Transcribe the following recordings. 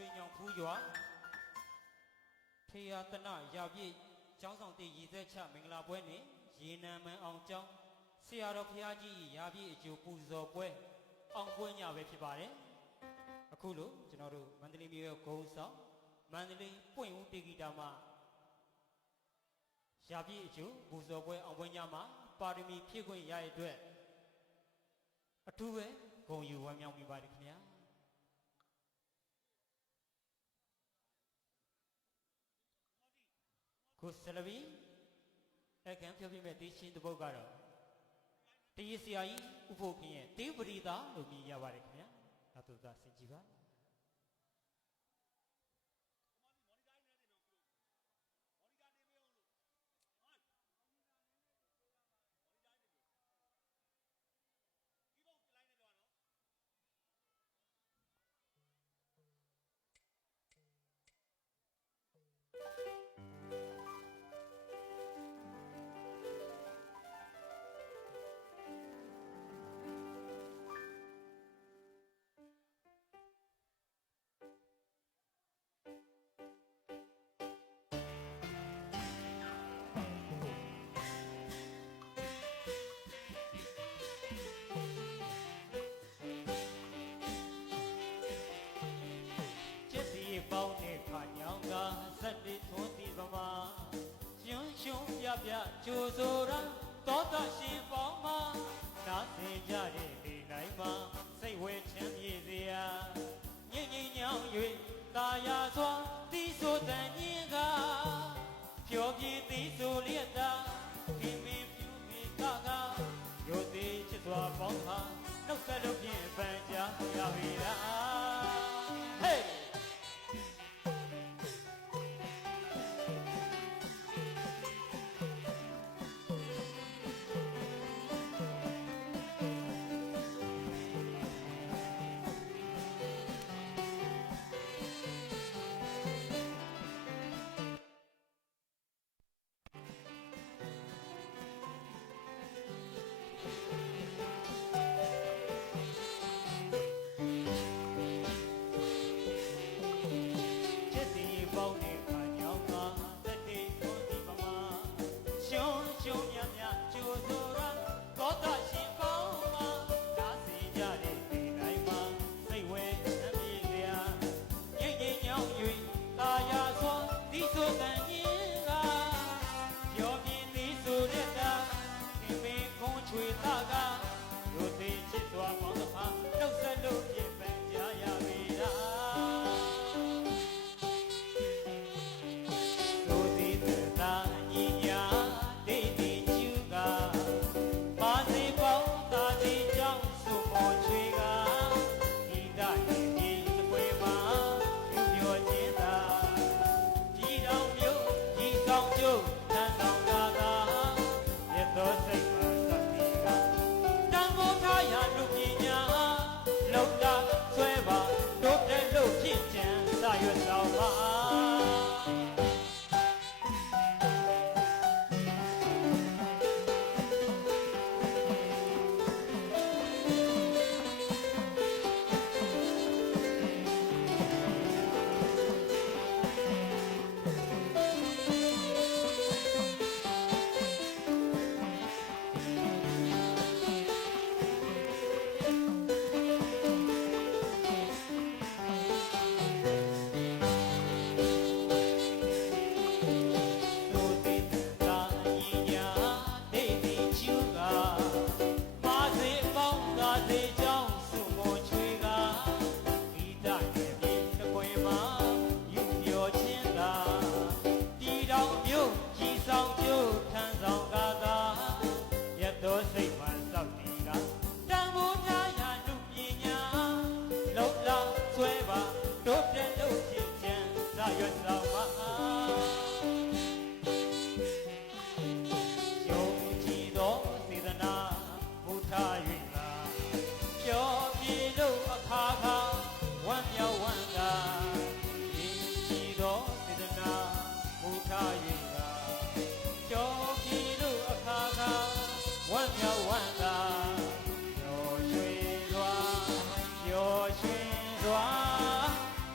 ရွှေညောင်ဖူးရွာထေယတနရာပြည့်ကျောင်းဆောင်တည်ရည်သက်ချမင်္ဂလာပွဲနဲ့ရေနံမန်အောင်ကျောင်းဆရာတော်ဘုရားကြီးရာပြည့်အကျိုးပူဇော်ပွဲအောင်ပွဲညပဲဖြစ်ပါတယ်အခုလို့ကျွန်တော်တို့မန္တလေးမြို့ရဲ့ဂုံဆောင်မန္တလေးပွင့်ဦးတေဂီတာမှာရာပြည့်အကျိုးပူဇော်ပွဲအောင်ပွဲညမှာပါရမီဖြည့်ခွင့်ရတဲ့အတွက်အထူးပဲဂုဏ်ယူဝမ်းမြောက်မိပါတယ်ခင်ဗျာကိုဆလဗီအခမ်းဖြောပြမဲ့တေးချင်းတစ်ပုဒ်ကတော့တေးဆရာကြီးဥဖို့ခင်ရဲ့တေးပရိသလို့မြင်ရပါတယ်ခင်ဗျာနောက်သူသာဆင်ကြည့်ပါပေါင်းတဲ့ခါညောင်းကဇက်လေးထွန်းတီပမာရွှွန်းရွှွန်းပြပြကြိုဆိုတာသောတာရှင်ပေါင်းမှာနားစင်ကြတဲ့ဒီတိုင်းမှာစိတ်ဝဲချမ်းမြေစရာညင်ညင်ညောင်း၍တာယာစွာတီးဆိုတန်ညင်ကဖြောပြေးတီးဆိုလျက်သာခင်မင်းပြူမိကရိုသေးချစ်စွာပေါင်းဟာနှုတ်ဆက်လို့ဖြင့်ပန်းကြရပြီလားဟေးရွှေရွှင်စွာ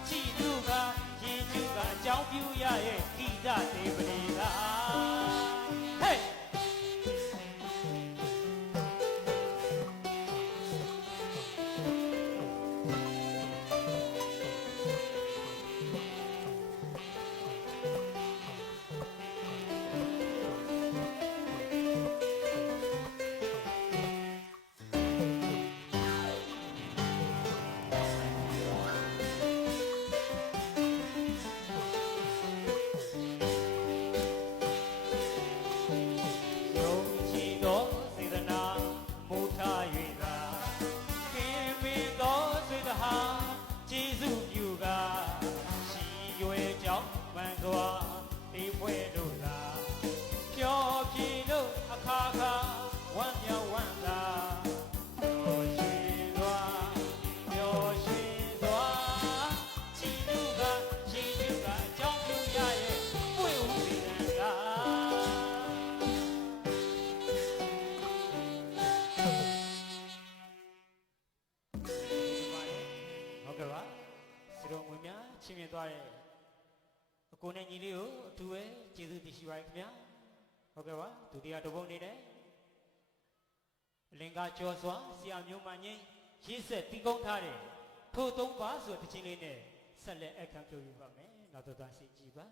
ကြည်လူ င်းပြူရရဲ့ဂီတတေပရိကဟေးချင်းမြင်သွားတဲ့အကိုနဲ့ညီလေးကိုအထူးပဲကျေးဇူးတင်ရှိပါခင်ဗျာဟုတ်ကဲ့ပါဒုတိယတပုတ်နေတယ်အလင်္ကာကျော်စွာဆရာမျိုးမငိမ့်ရေးဆက်တီးကုန်းထားတဲ့ထို့သုံးပါဆိုတဲ့ချင်းလေးနဲ့ဆက်လက်အခမ်းပြုယူပါမယ်နောက်တော့ရှိကြည့်ပါ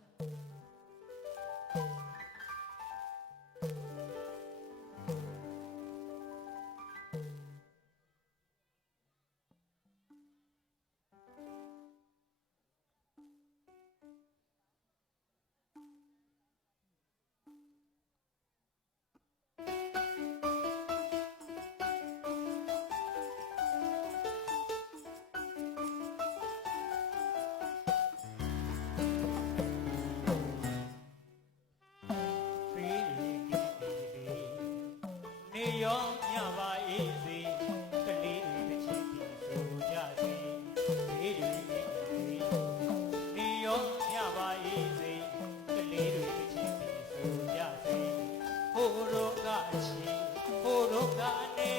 ရောညပါအေးစေကလေးတွေတစ်ချင်းတီဆိုကြစေဘေးတွေနေရောညပါအေးစေကလေးတွေတစ်ချင်းတီဆိုကြစေဟိုတို့ကအချီဟိုတို့ကနေ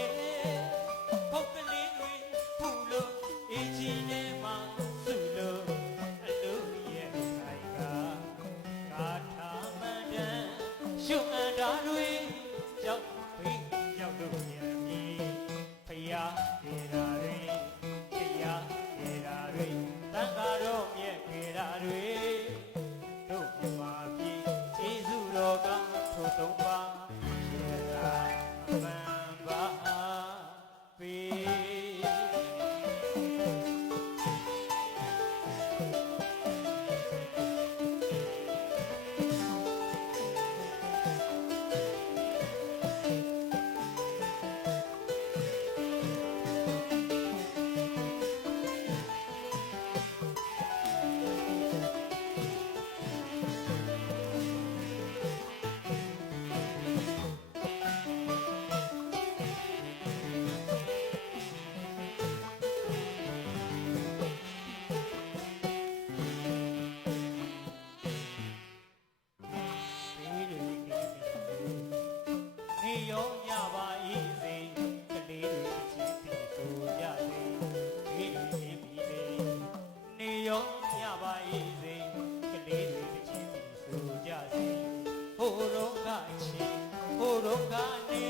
ပုတ်ကလေးတွေဖူလို့အေးချီနေမှာစုလို့အလို့ရဲ့ခိုင်ကကာထာမန္တန်ရှုအန္တာတွေကြောက်ရောက်လို့ပြန်ပြီဖယားဒေရာတွေတရားဒေရာတွေတန်ခါတော့မြက်ဒေရာတွေတို့မြမပြီကျေးဇူးတော်ကထိုသုံးပါရေသာမှန်ပါပြီရောညပါအေးစေကလေးတွေချင်းတီဆိုကြစေဘေးတွေချင်းပြီလေနေရောညပါအေးစေကလေးတွေချင်းတီဆိုကြစေဟိုတော့ကချင်းဟိုတော့ကနေ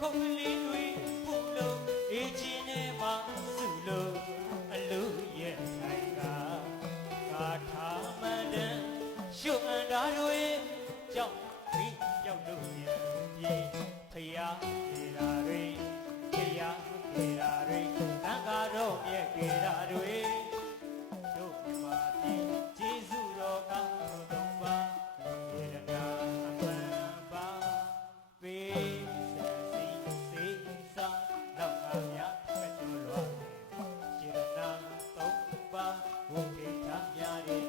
ခုတ်ကလေးတွေဖူလို့အေးချင်းနေမှာစုလို့အလို့ရဲ့ဆိုင်ကကာထာမန္တန်ရှုအန္တာတွေကြောက်ပြီးရောက်လို့ဖယားဒေရာတွေတရားဒေရာတွေတန်ခါတော့မြက်ဒေရာတွေတို့မှာပြီကျေးဇူးတော်ကတော်ပါယေရနာအမှန်ပါပေးဆက်စီစေစာတော့ငါများဖက်တော်လွားယေရနာသုံးပါဘုရားများရဲ့